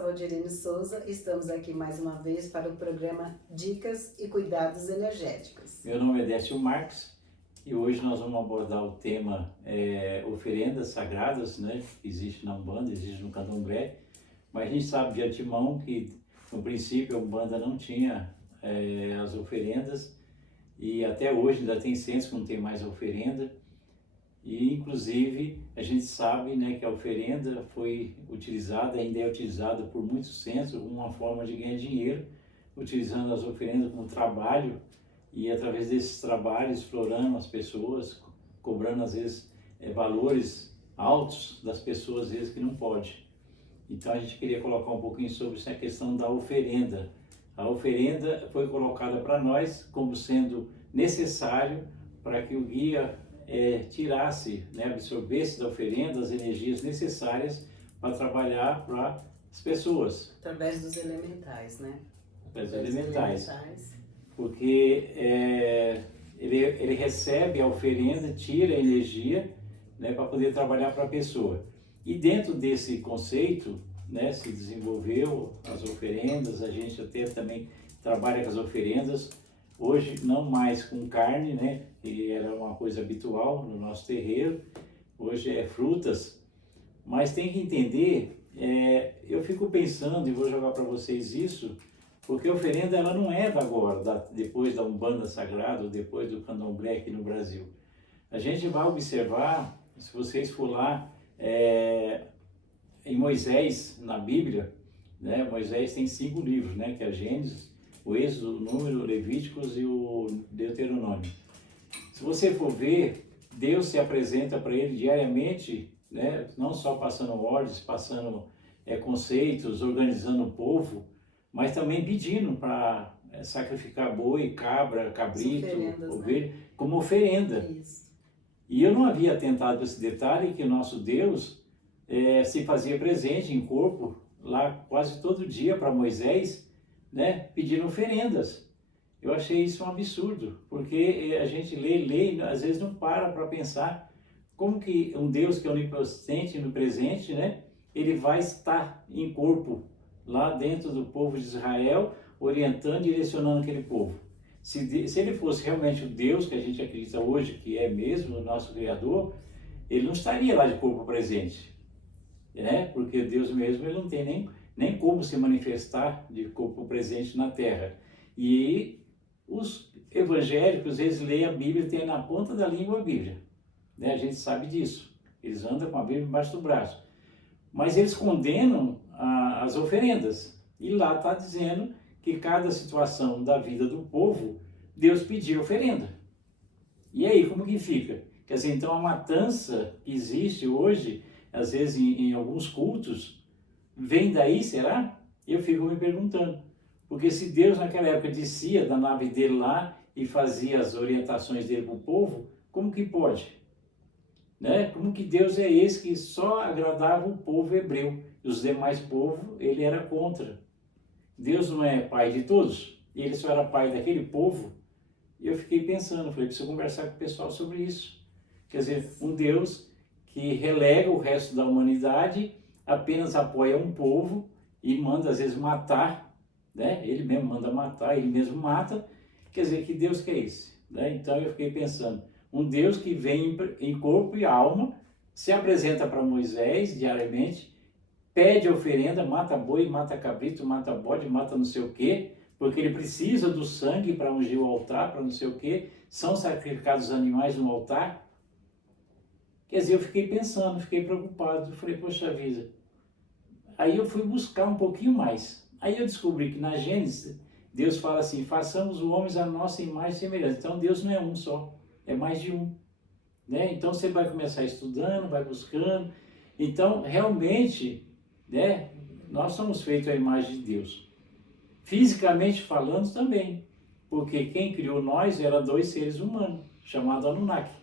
sou Valdirene Souza e estamos aqui mais uma vez para o programa Dicas e Cuidados Energéticos. Meu nome é Décio Marques e hoje nós vamos abordar o tema oferendas sagradas, né? Que existe na Umbanda, existe no Candomblé, mas a gente sabe de antemão que no princípio a Umbanda não tinha as oferendas e até hoje ainda tem centros que não tem mais a oferenda. E inclusive a gente sabe, né, que a oferenda foi utilizada, ainda é utilizada por muitos centros como uma forma de ganhar dinheiro, utilizando as oferendas como trabalho e através desses trabalhos explorando as pessoas, cobrando às vezes valores altos das pessoas às vezes que não pode. Então a gente queria colocar um pouquinho sobre essa questão da oferenda. A oferenda foi colocada para nós como sendo necessário para que o guia tirasse, né, absorvesse da oferenda as energias necessárias para trabalhar para as pessoas. Através dos elementais, né? Através dos elementais. Porque ele recebe a oferenda, tira a energia, né, para poder trabalhar para a pessoa. E dentro desse conceito, né, se desenvolveu as oferendas, a gente até também trabalha com as oferendas, hoje não mais com carne, né, que era uma coisa habitual no nosso terreiro, hoje é frutas, mas tem que entender, eu fico pensando e vou jogar para vocês isso, porque a oferenda ela não é da agora, depois da Umbanda Sagrada, ou depois do Candomblé aqui no Brasil. A gente vai observar, se vocês for lá, em Moisés, na Bíblia, né, Moisés tem 5 livros, né, que é a Gênesis, o Êxodo, o Número, o Levíticos e o Deuteronômio. Se você for ver, Deus se apresenta para ele diariamente, né, não só passando ordens, passando conceitos, organizando o povo, mas também pedindo para sacrificar boi, cabra, cabrito, ovelha, né? Como oferenda. Isso. E eu não havia atentado para esse detalhe que o nosso Deus se fazia presente em corpo lá quase todo dia para Moisés, né, pedindo oferendas. Eu achei isso um absurdo, porque a gente lê e às vezes não para pensar como que um Deus que é onipotente no presente, né, ele vai estar em corpo lá dentro do povo de Israel, orientando e direcionando aquele povo. Se ele fosse realmente o Deus que a gente acredita hoje, que é mesmo o nosso Criador, ele não estaria lá de corpo presente, né? Porque Deus mesmo ele não tem nem como se manifestar de corpo presente na Terra. E os evangélicos, eles leem a Bíblia, têm na ponta da língua a Bíblia, né? A gente sabe disso. Eles andam com a Bíblia embaixo do braço. Mas eles condenam as oferendas. E lá está dizendo que cada situação da vida do povo, Deus pediu oferenda. E aí, como que fica? Quer dizer, então a matança que existe hoje, às vezes em alguns cultos, vem daí, será? Eu fico me perguntando. Porque se Deus naquela época descia da nave dele lá e fazia as orientações dele para o povo, como que pode? Né? Como que Deus é esse que só agradava o povo hebreu e os demais povos ele era contra? Deus não é pai de todos? Ele só era pai daquele povo? E eu fiquei pensando, falei, preciso conversar com o pessoal sobre isso. Quer dizer, um Deus que relega o resto da humanidade, apenas apoia um povo e manda às vezes matar, né? Ele mesmo manda matar, ele mesmo mata. Quer dizer, que Deus que é esse? Né? Então eu fiquei pensando, um Deus que vem em corpo e alma, se apresenta para Moisés diariamente, pede oferenda, mata boi, mata cabrito, mata bode, mata não sei o quê, porque ele precisa do sangue para ungir o altar, para não sei o quê, são sacrificados animais no altar. Quer dizer, eu fiquei pensando, fiquei preocupado, eu falei, poxa vida. Aí eu fui buscar um pouquinho mais. Aí eu descobri que na Gênesis, Deus fala assim, façamos o homem à nossa imagem e semelhança. Então Deus não é um só, é mais de um. Né? Então você vai começar estudando, vai buscando. Então, realmente, né, nós somos feitos à imagem de Deus. Fisicamente falando também, porque quem criou nós era 2 seres humanos, chamados Anunnaki,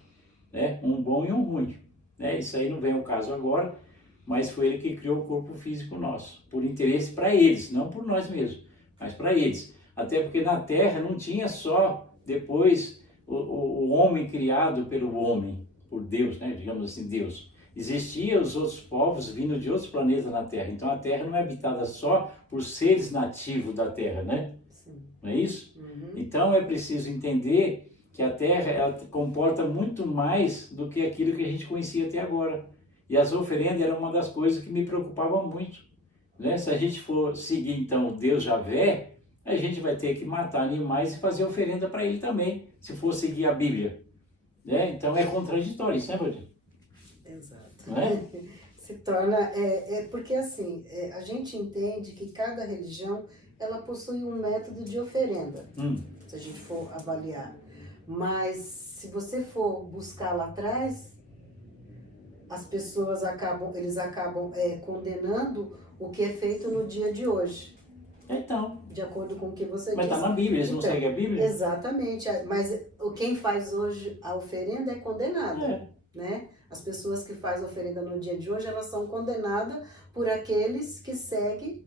né? Um bom e um ruim. Né? Isso aí não vem ao caso agora, mas foi ele que criou o corpo físico nosso, por interesse para eles, não por nós mesmos, mas para eles. Até porque na Terra não tinha só depois o homem criado pelo homem, por Deus, né? Digamos assim, Deus. Existiam os outros povos vindo de outros planetas na Terra. Então a Terra não é habitada só por seres nativos da Terra, né? Sim. Não é isso? Uhum. Então é preciso entender que a Terra ela comporta muito mais do que aquilo que a gente conhecia até agora. E as oferendas eram uma das coisas que me preocupava muito, né? Se a gente for seguir então o Deus Javé, a gente vai ter que matar animais e fazer oferenda para ele também, se for seguir a Bíblia, né? Então é contraditório isso, né, Valdir? Exato. Não é? Se torna, porque assim, a gente entende que cada religião, ela possui um método de oferenda, se a gente for avaliar. Mas se você for buscar lá atrás, as pessoas eles acabam condenando o que é feito no dia de hoje. Então, De acordo com o que você mas disse. está na Bíblia, eles não Então, seguem a Bíblia? Exatamente, mas quem faz hoje a oferenda é condenado, né? As pessoas que fazem oferenda no dia de hoje, elas são condenadas por aqueles que seguem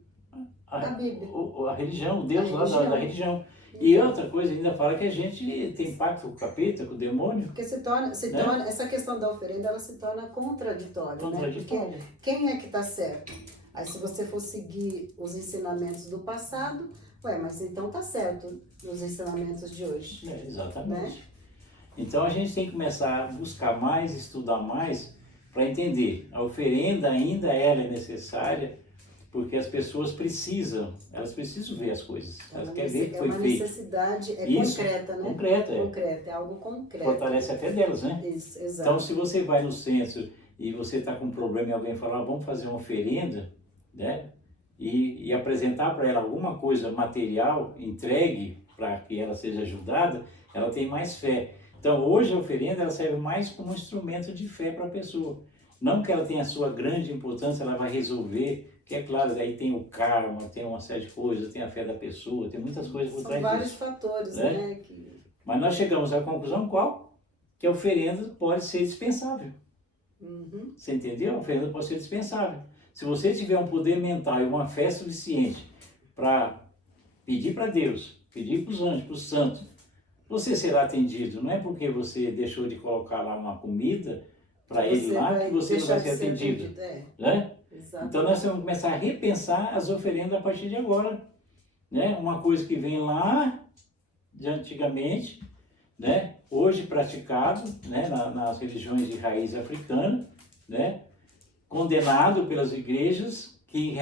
a Bíblia. A religião, o Deus lá da religião. Então, E outra coisa, ainda fala que a gente tem pacto com o capeta, com o demônio. porque essa questão da oferenda, ela se torna contraditória, né? Porque quem é que está certo? Aí se você for seguir os ensinamentos do passado, mas então tá certo nos ensinamentos de hoje. Exatamente. Né? Então a gente tem que começar a buscar mais, estudar mais, para entender. A oferenda ainda ela é necessária, porque as pessoas elas precisam ver as coisas. Elas querem ver o que foi feito. É uma necessidade, concreta, né? Concreta, Concreta, é algo concreto. Fortalece até delas, né? Isso, exato. Então se você vai no centro e você está com um problema e alguém fala, vamos fazer uma oferenda, né? E apresentar para ela alguma coisa material, entregue para que ela seja ajudada, ela tem mais fé. Então hoje a oferenda ela serve mais como um instrumento de fé para a pessoa. Não que ela tenha a sua grande importância, ela vai resolver, que é claro, daí tem o karma, tem uma série de coisas, tem a fé da pessoa, tem muitas coisas por trás disso. São vários fatores, né? Mas nós chegamos à conclusão qual? Que a oferenda pode ser dispensável. Uhum. Você entendeu? A oferenda pode ser dispensável. Se você tiver um poder mental e uma fé suficiente para pedir para Deus, pedir para os anjos, para os santos, você será atendido. Não é porque você deixou de colocar lá uma comida para ele lá que você não vai ser atendido. Né? Então nós vamos começar a repensar as oferendas a partir de agora. Né? Uma coisa que vem lá de antigamente, né? Hoje praticado, né? nas religiões de raiz africana, né? Condenado pelas igrejas que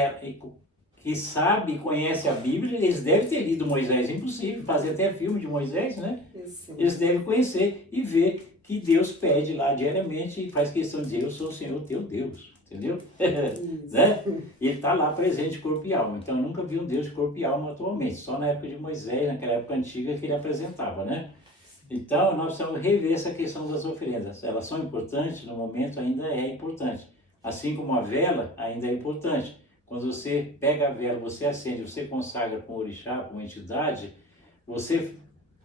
sabe e conhece a Bíblia. Eles devem ter lido Moisés, é impossível fazer até filme de Moisés, né? Sim. Eles devem conhecer e ver que Deus pede lá diariamente e faz questão de dizer, eu sou o Senhor teu Deus, entendeu? Né? E ele está lá presente, corpo e alma. Então eu nunca vi um Deus de corpo e alma atualmente, só na época de Moisés, naquela época antiga que ele apresentava, né? Então nós precisamos rever essa questão das oferendas. Elas são importantes, no momento ainda é importante. Assim como a vela ainda é importante. Quando você pega a vela, você acende, você consagra com o orixá, com a entidade, você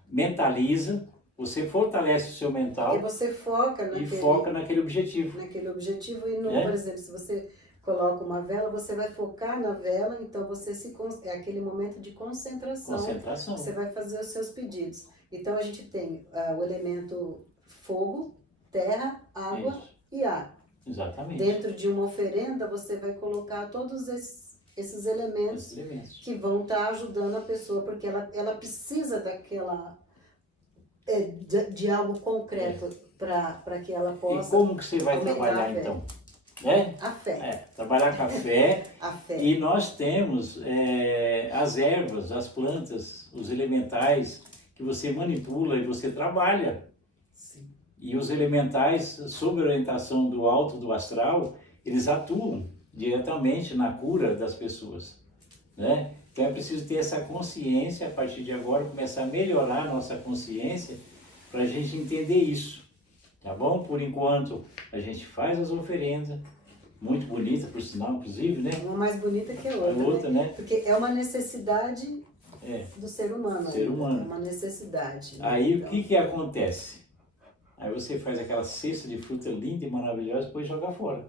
mentaliza, você fortalece o seu mental. E você foca naquele objetivo. Naquele objetivo por exemplo, se você coloca uma vela, você vai focar na vela, então é aquele momento de concentração. Você vai fazer os seus pedidos. Então a gente tem o elemento fogo, terra, água e ar. Exatamente. Dentro de uma oferenda, você vai colocar todos esses elementos que vão estar ajudando a pessoa, porque ela precisa de algo concreto para que ela possa. E como que você vai trabalhar então? A fé. Trabalhar com a fé. A fé. E nós temos as ervas, as plantas, os elementais que você manipula e você trabalha. Sim. E os elementais, sob a orientação do alto do astral, eles atuam diretamente na cura das pessoas, né? Então é preciso ter essa consciência, a partir de agora, começar a melhorar a nossa consciência para a gente entender isso, tá bom? Por enquanto, a gente faz as oferendas, muito bonita, por sinal, inclusive, né? Uma mais bonita que a outra, né? Porque é uma necessidade do ser humano. É uma necessidade. Né? Aí então, o que acontece? Aí você faz aquela cesta de fruta linda e maravilhosa e depois joga fora.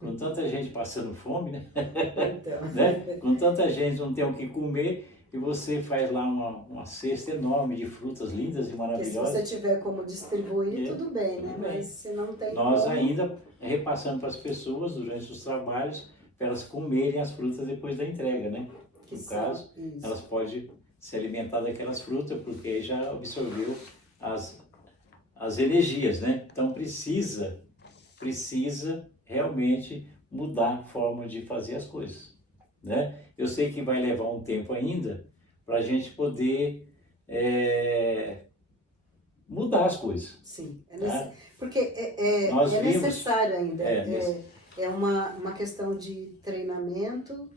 Com tanta gente passando fome, né? Então. né? Com tanta gente não tem o que comer, e você faz lá uma cesta enorme de frutas lindas e maravilhosas. Porque se você tiver como distribuir, tudo bem, né? Tudo bem. Mas se não tem Nós como... ainda repassando para as pessoas durante os trabalhos, para elas comerem as frutas depois da entrega, né? No caso, elas podem se alimentar daquelas frutas, porque aí já absorveu as energias, né? Então precisa realmente mudar a forma de fazer as coisas, né? Eu sei que vai levar um tempo ainda para a gente poder mudar as coisas. Sim, tá? Porque é necessário ainda. É uma questão de treinamento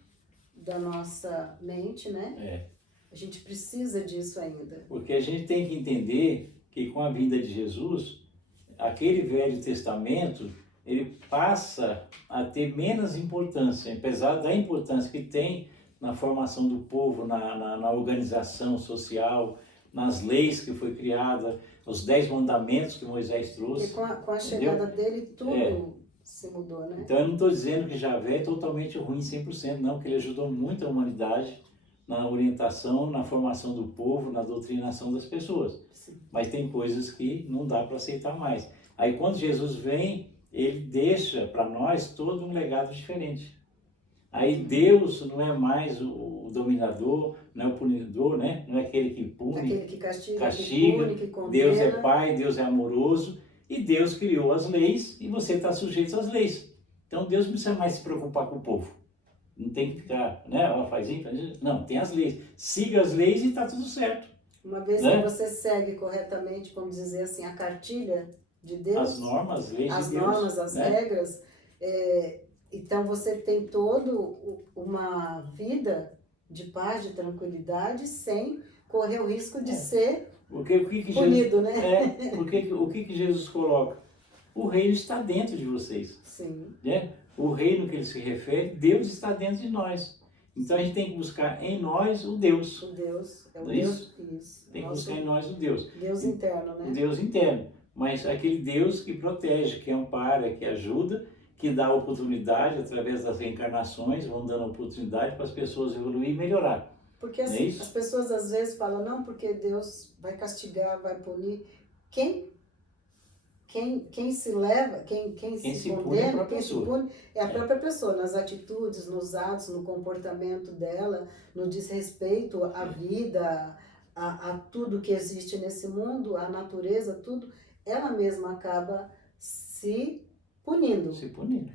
da nossa mente, né? A gente precisa disso ainda. Porque a gente tem que entender que com a vinda de Jesus, aquele Velho Testamento, ele passa a ter menos importância, apesar da importância que tem na formação do povo, na organização social, nas leis que foi criada, os 10 mandamentos que Moisés trouxe. E com a chegada dele, tudo se mudou, né? Então eu não estou dizendo que Javé é totalmente ruim 100%, não, porque ele ajudou muito a humanidade na orientação, na formação do povo, na doutrinação das pessoas. Sim. Mas tem coisas que não dá para aceitar mais. Aí quando Jesus vem, ele deixa para nós todo um legado diferente. Aí Deus não é mais o dominador, não é o punidor, né? Não é aquele que pune, aquele que castiga, que pune, que condena. Deus é Pai, Deus é amoroso, e Deus criou as leis e você está sujeito às leis. Então Deus não precisa mais se preocupar com o povo. Não tem que ficar, né? Faz isso. Não, tem as leis. Siga as leis e está tudo certo. Uma vez que você segue corretamente, vamos dizer assim, a cartilha de Deus, as normas, as leis de Deus, normas, as regras, então você tem toda uma vida de paz, de tranquilidade, sem correr o risco de ser punido, né? Porque o que Jesus coloca? O reino está dentro de vocês. Sim. Né? O reino que ele se refere, Deus está dentro de nós. Então a gente tem que buscar em nós o Deus. O Deus, é o Deus. Isso. Tem que buscar em nós o Deus. Deus interno, né? O Deus interno. Mas aquele Deus que protege, que ampara, que ajuda, que dá oportunidade através das reencarnações, vão dando oportunidade para as pessoas evoluir e melhorar. Porque assim, as pessoas às vezes falam, não, porque Deus vai castigar, vai punir. Quem se leva, quem se condena, quem se pune, é a própria pessoa, nas atitudes, nos atos, no comportamento dela, no desrespeito à vida, a tudo que existe nesse mundo, à natureza, tudo, ela mesma acaba se punindo.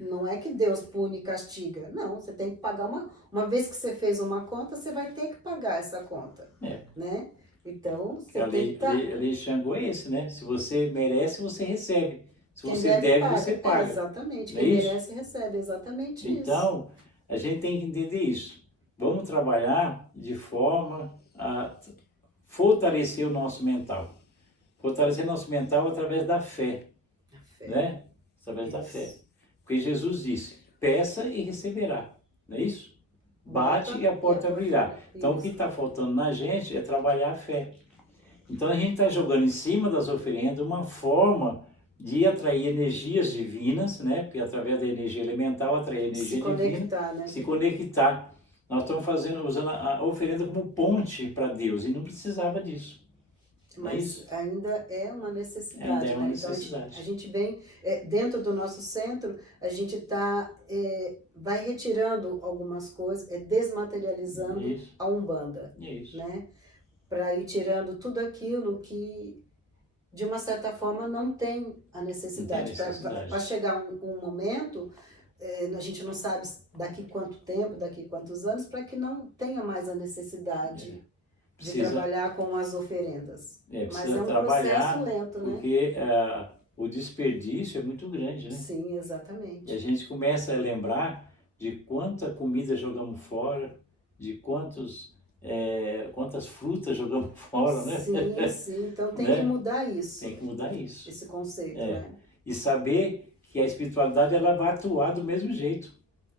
Não é que Deus pune e castiga. Não, você tem que pagar uma vez que você fez uma conta, você vai ter que pagar essa conta. Né? Então, você a lei de Xangô é esse, né? Se você merece, você recebe. Se você deve, você paga. Exatamente. Quem merece, recebe. Exatamente isso. Então, a gente tem que entender isso. Vamos trabalhar de forma a fortalecer o nosso mental. Fortalecer nosso mental através da fé. Né? Através da fé. Porque Jesus disse, peça e receberá. Não é isso? Bate e a porta abrirá. Então o que está faltando na gente é trabalhar a fé. Então a gente está jogando em cima das oferendas uma forma de atrair energias divinas, né? Porque através da energia elemental atrair energia divina, né? Se conectar. Nós estamos usando a oferenda como ponte para Deus e não precisava disso. Mas ainda é uma necessidade. Ainda é uma necessidade. Então, a gente vem, dentro do nosso centro, a gente vai retirando algumas coisas, desmaterializando a Umbanda. Né? Para ir tirando tudo aquilo que, de uma certa forma, não tem a necessidade. Para chegar um momento, a gente não sabe daqui quanto tempo, daqui quantos anos, para que não tenha mais a necessidade de trabalhar com as oferendas. Mas é um processo lento, né? Porque o desperdício é muito grande, né? Sim, exatamente. E a gente começa a lembrar de quanta comida jogamos fora, de quantas frutas jogamos fora, né? Sim. Então tem que mudar isso. Tem que mudar isso. Esse conceito, né? E saber que a espiritualidade ela vai atuar do mesmo jeito,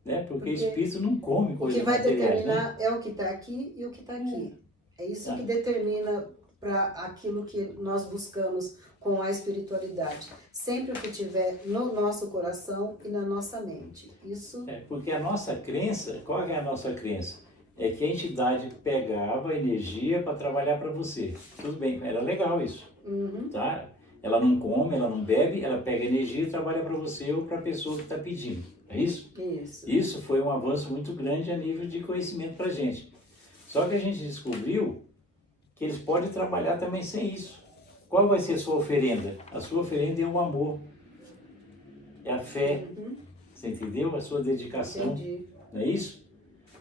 né? Porque o espírito não come coisa material. O que vai determinar é o que está aqui e o que está aqui. É isso que determina para aquilo que nós buscamos com a espiritualidade. Sempre o que tiver no nosso coração e na nossa mente. Isso. Porque a nossa crença, qual é a nossa crença? é que a entidade pegava a energia para trabalhar para você. Tudo bem, era legal isso, tá? Ela não come, ela não bebe, ela pega energia e trabalha para você ou para a pessoa que está pedindo, é isso? Isso. Isso foi um avanço muito grande a nível de conhecimento para a gente. Só que a gente descobriu que eles podem trabalhar também sem isso. Qual vai ser a sua oferenda? A sua oferenda é o amor, é a fé, você entendeu? A sua dedicação, Entendi. não é isso?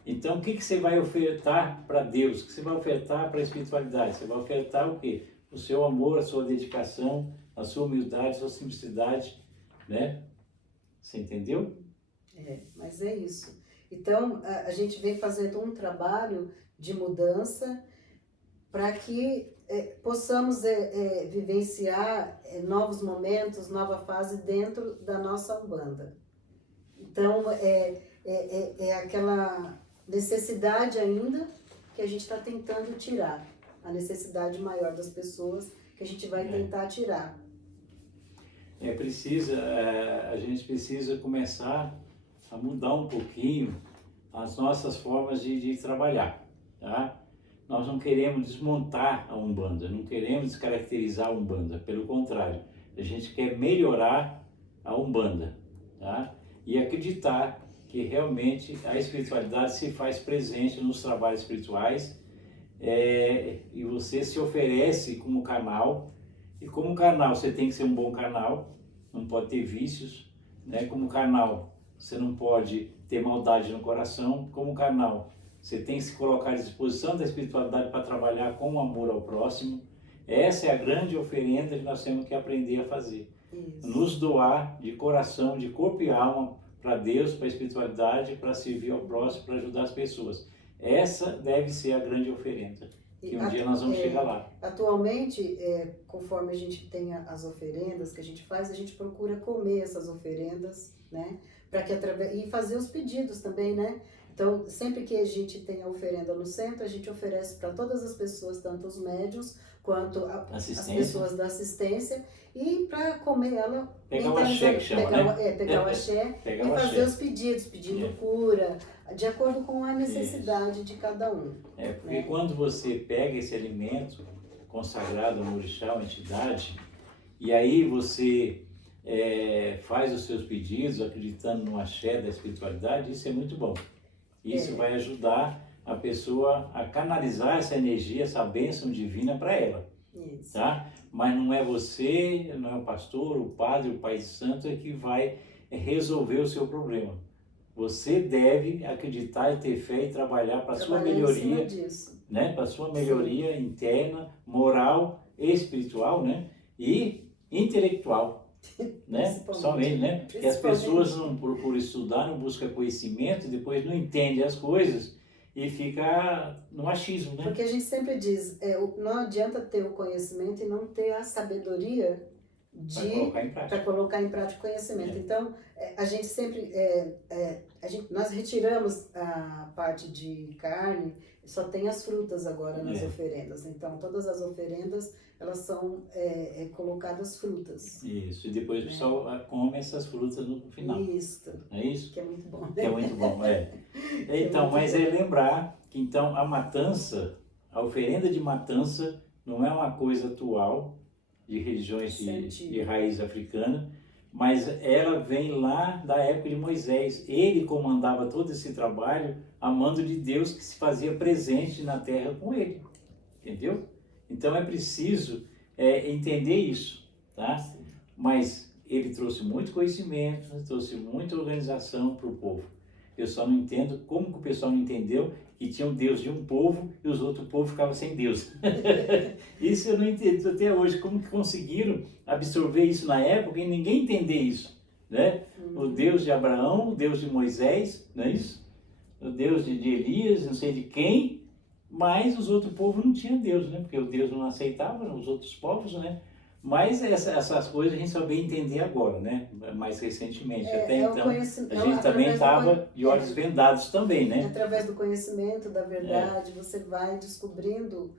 Então, o que você vai ofertar para Deus? O que você vai ofertar para a espiritualidade? Você vai ofertar o quê? O seu amor, a sua dedicação, a sua humildade, a sua simplicidade, né? Você entendeu? Mas é isso. Então, a gente vem fazendo um trabalho de mudança para que possamos vivenciar novos momentos, nova fase dentro da nossa Umbanda. Então, é aquela necessidade ainda que a gente está tentando tirar, a necessidade maior das pessoas que a gente vai tentar tirar. A gente precisa começar a mudar um pouquinho as nossas formas de trabalhar, tá? Nós não queremos desmontar a Umbanda, não queremos descaracterizar a Umbanda, pelo contrário, a gente quer melhorar a Umbanda, tá? E acreditar que realmente a espiritualidade se faz presente nos trabalhos espirituais, e você se oferece como canal, e como canal você tem que ser um bom canal, não pode ter vícios, né? Como canal você não pode ter maldade no coração, como canal você tem que se colocar à disposição da espiritualidade para trabalhar com amor ao próximo. Essa é a grande oferenda que nós temos que aprender a fazer. Isso. Nos doar de coração, de corpo e alma para Deus, para a espiritualidade, para servir ao próximo, para ajudar as pessoas. Essa deve ser a grande oferenda, que um dia nós vamos chegar lá. Atualmente, conforme a gente tem as oferendas que a gente faz, a gente procura comer essas oferendas, né? E fazer os pedidos também, né? Então, sempre que a gente tem a oferenda no centro, a gente oferece para todas as pessoas, tanto os médiuns quanto as pessoas da assistência, e para comer ela... Pegar o axé, que chama, né? Pegar o axé e fazer os pedidos, pedindo cura, de acordo com a necessidade de cada um. Porque quando você pega esse alimento consagrado ao orixá, à entidade, e aí você faz os seus pedidos acreditando no axé da espiritualidade, isso é muito bom. Isso vai ajudar a pessoa a canalizar essa energia, essa bênção divina para ela. Isso. Tá? Mas não é você, não é o pastor, o padre, o pai de santo que vai resolver o seu problema. Você deve acreditar e ter fé e trabalhar para a sua melhoria, né? Para a sua melhoria interna, moral, espiritual, né? E intelectual. Né? Somente, né? Porque as pessoas não procuram estudar, não buscam conhecimento, depois não entendem as coisas e fica no achismo, né? Porque a gente sempre diz, não adianta ter o conhecimento e não ter a sabedoria para colocar em prática o conhecimento. Então, a gente sempre, nós retiramos a parte de carne, só tem as frutas agora nas oferendas. Então, todas as oferendas, elas são colocadas frutas. Isso, e depois o pessoal come essas frutas no final. Isso. É isso? Que é muito bom. Que é muito bom, Então, mas lembrar que então a matança, a oferenda de matança não é uma coisa atual de religiões de raiz africana, mas ela vem lá da época de Moisés. Ele comandava todo esse trabalho a mando de Deus que se fazia presente na terra com ele, entendeu? Então é preciso entender isso, tá? Sim. Mas ele trouxe muito conhecimento, trouxe muita organização para o povo. Eu só não entendo como que o pessoal não entendeu que tinha um Deus de um povo e os outros povos ficavam sem Deus. Isso eu não entendo até hoje. Como que conseguiram absorver isso na época e ninguém entender isso, né? O Deus de Abraão, o Deus de Moisés, não é isso? O Deus de Elias, não sei de quem, mas os outros povos não tinham Deus, né? Porque o Deus não aceitava os outros povos, né? Mas essas coisas a gente só veio entender agora, né? Mais recentemente. Até então, a gente também estava de olhos vendados também, né? Através do conhecimento, da verdade, você vai descobrindo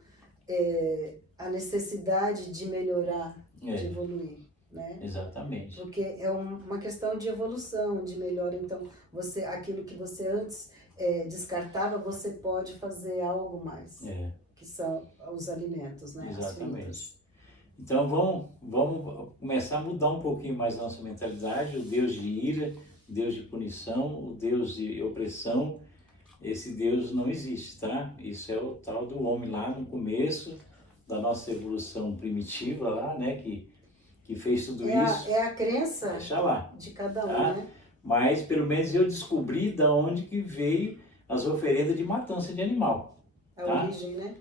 a necessidade de melhorar, de evoluir, né? Exatamente. Porque é uma questão de evolução, de melhora. Então, aquilo que você antes descartável, você pode fazer algo mais, que são os alimentos, né? Exatamente. Então vamos começar a mudar um pouquinho mais a nossa mentalidade. O Deus de ira, o Deus de punição, o Deus de opressão, esse Deus não existe, tá? Isso é o tal do homem lá no começo da nossa evolução primitiva lá, né? Que fez tudo isso. É a crença Deixa lá, de cada um, tá? né? Mas pelo menos eu descobri da onde que veio as oferendas de matança de animal. A origem, né?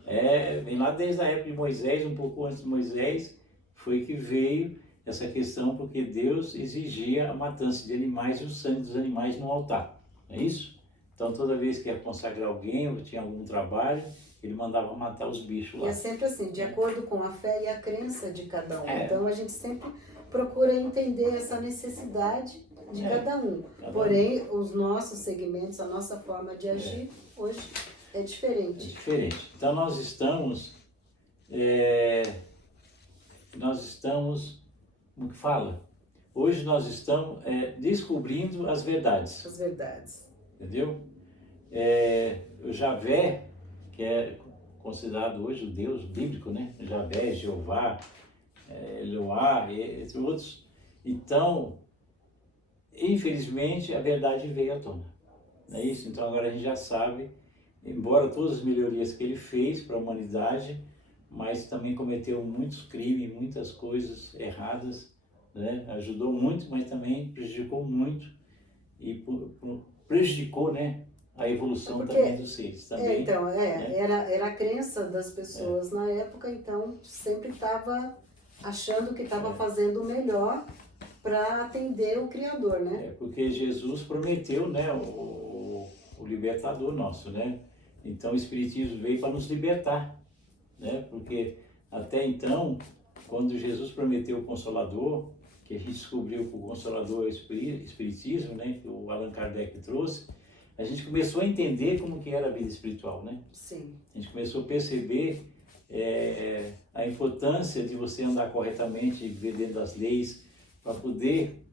Vem lá desde a época de Moisés, um pouco antes de Moisés, foi que veio essa questão, porque Deus exigia a matança de animais e o sangue dos animais no altar. É isso? Então toda vez que ia consagrar alguém ou tinha algum trabalho, ele mandava matar os bichos lá. E é sempre assim, de acordo com a fé e a crença de cada um. Então a gente sempre procura entender essa necessidade de cada um. Porém, os nossos segmentos, a nossa forma de agir hoje é diferente. É diferente. Então nós estamos, como que fala? Hoje nós estamos descobrindo as verdades. As verdades. Entendeu? O Javé, que é considerado hoje o Deus bíblico, né? Javé, Jeová, Eloá, entre outros. Então, infelizmente, a verdade veio à tona. Não é isso? Então agora a gente já sabe, embora todas as melhorias que ele fez para a humanidade, mas também cometeu muitos crimes, muitas coisas erradas, né? Ajudou muito, mas também prejudicou muito e prejudicou, né, a evolução também dos seres. Também, então, né? era a crença das pessoas na época, então sempre estava achando que estava fazendo o melhor para atender o Criador, né? Porque Jesus prometeu, né, o libertador nosso, né? Então o Espiritismo veio para nos libertar, né? Porque até então, quando Jesus prometeu o Consolador, que a gente descobriu que o Consolador é o Espiritismo, né? Que o Allan Kardec trouxe, a gente começou a entender como que era a vida espiritual, né? Sim. A gente começou a perceber a importância de você andar corretamente, viver dentro das leis, para poder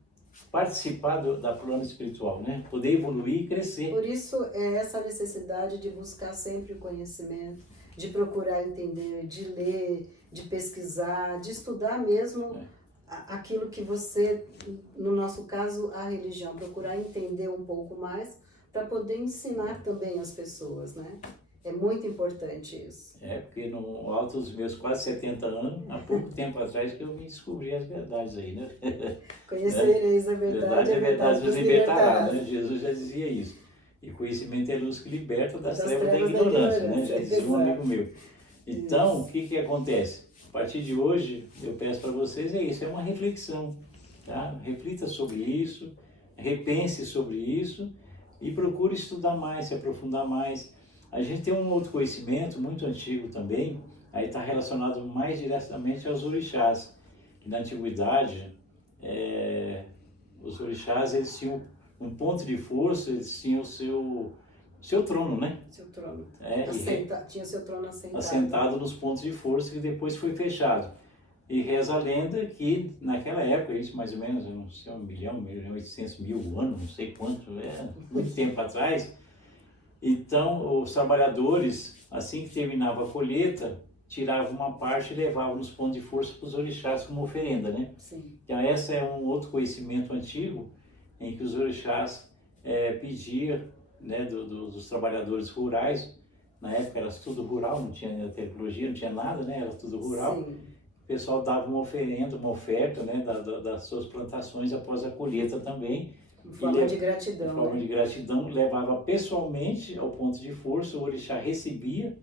participar da plano espiritual, né? Poder evoluir e crescer. Por isso é essa necessidade de buscar sempre o conhecimento, de procurar entender, de ler, de pesquisar, de estudar mesmo aquilo que você, no nosso caso, a religião, procurar entender um pouco mais para poder ensinar também as pessoas, né? É muito importante isso. Porque no alto dos meus quase 70 anos, há pouco tempo atrás que eu me descobri as verdades aí, né? Conhecereis a verdade, a verdade vos libertará, né? libertará. Jesus já dizia isso. E conhecimento é luz que liberta das trevas da ignorância, né? Já dizia um amigo meu. Então, o que acontece? A partir de hoje, eu peço para vocês isso, é uma reflexão, tá? Reflita sobre isso, repense sobre isso e procure estudar mais, se aprofundar mais. A gente tem um outro conhecimento muito antigo também, aí está relacionado mais diretamente aos orixás. Que na antiguidade, os orixás, eles tinham um ponto de força, eles tinham o seu trono, né? Seu trono. Tinha seu trono assentado. Assentado nos pontos de força, que depois foi fechado. E reza a lenda que naquela época, isso mais ou menos, eu não sei, 1.800.000 anos, não sei quanto, muito tempo atrás. Então, os trabalhadores, assim que terminava a colheita, tiravam uma parte e levavam nos pontos de força para os orixás como oferenda, né? Sim. Então, esse é um outro conhecimento antigo, em que os orixás pediam, né, dos trabalhadores rurais. Na época era tudo rural, não tinha tecnologia, não tinha nada, né? Era tudo rural. Sim. O pessoal dava uma oferenda, uma oferta, né, das suas plantações após a colheita também. Em forma de gratidão. Em forma de gratidão, levava pessoalmente ao ponto de força, o orixá recebia,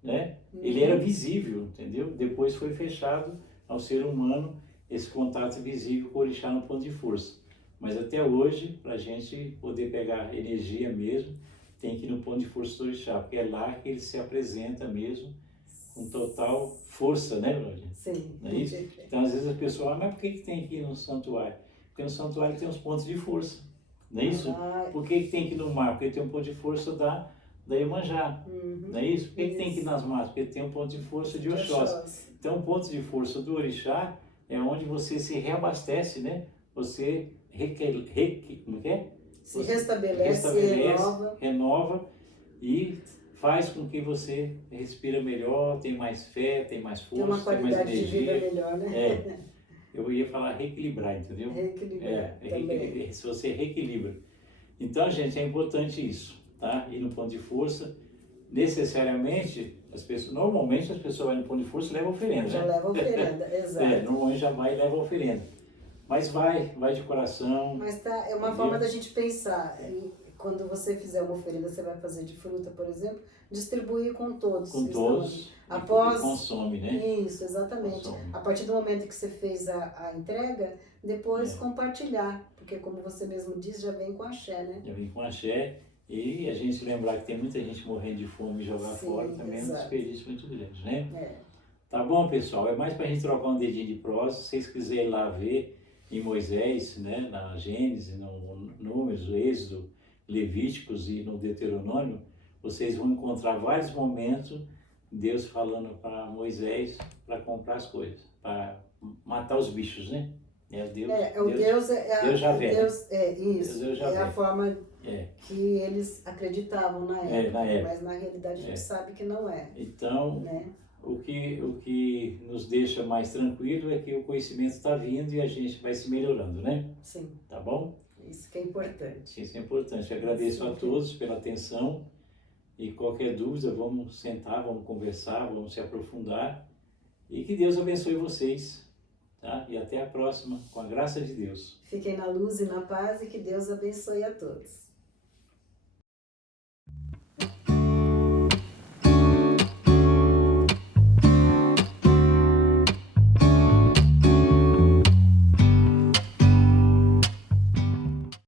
né? Ele era visível, entendeu? Depois foi fechado ao ser humano esse contato visível com o orixá no ponto de força. Mas até hoje, para a gente poder pegar energia mesmo, tem que ir no ponto de força do orixá, porque é lá que ele se apresenta mesmo com total força, né, Glória? Sim. Não é isso? Então, às vezes a pessoa, mas por que tem que ir no santuário? Porque no santuário tem uns pontos de força, não é isso? Por que tem que ir no mar? Porque tem um ponto de força da Iemanjá, não é isso? Por que tem que ir nas matas? Porque tem um ponto de força de Oxóssi. Então, o ponto de força do orixá é onde você se reabastece, né? Você se restabelece, renova. Renova e faz com que você respira melhor, tem mais fé, tem mais força, tem uma qualidade mais energia. de vida melhor, né? Eu ia falar reequilibrar, entendeu? Reequilibrar também. Se você reequilibra. Então, gente, é importante isso, tá? Ir no ponto de força. Necessariamente, normalmente as pessoas vão no ponto de força e levam oferenda, Já né? leva oferenda, exato. Normalmente já vai e leva oferenda. Mas vai de coração. Mas é uma forma da gente pensar. Quando você fizer uma oferenda, você vai fazer de fruta, por exemplo, distribuir com todos. Com todos. Após... consome, né? Isso, exatamente. Consome. A partir do momento que você fez a entrega, depois compartilhar. Porque, como você mesmo diz, já vem com axé, né? Já vem com axé. E a gente lembrar que tem muita gente morrendo de fome e jogar fora também é um desperdício muito grande, né? Tá bom, pessoal? É mais pra gente trocar um dedinho de prosa. Se vocês quiserem ir lá ver em Moisés, né? Na Gênesis, no Números, Êxodo, Levíticos e no Deuteronômio, vocês vão encontrar vários momentos Deus falando para Moisés para comprar as coisas, para matar os bichos, né? Deus Javé. Deus Javé. É a forma que eles acreditavam na época, mas na realidade a gente sabe que não é. Então, né? o que nos deixa mais tranquilo é que o conhecimento está vindo e a gente vai se melhorando, né? Sim. Tá bom? Isso que é importante. Isso é importante. Agradeço a todos pela atenção e qualquer dúvida, vamos sentar, vamos conversar, vamos se aprofundar e que Deus abençoe vocês, tá? E até a próxima, com a graça de Deus. Fiquem na luz e na paz e que Deus abençoe a todos.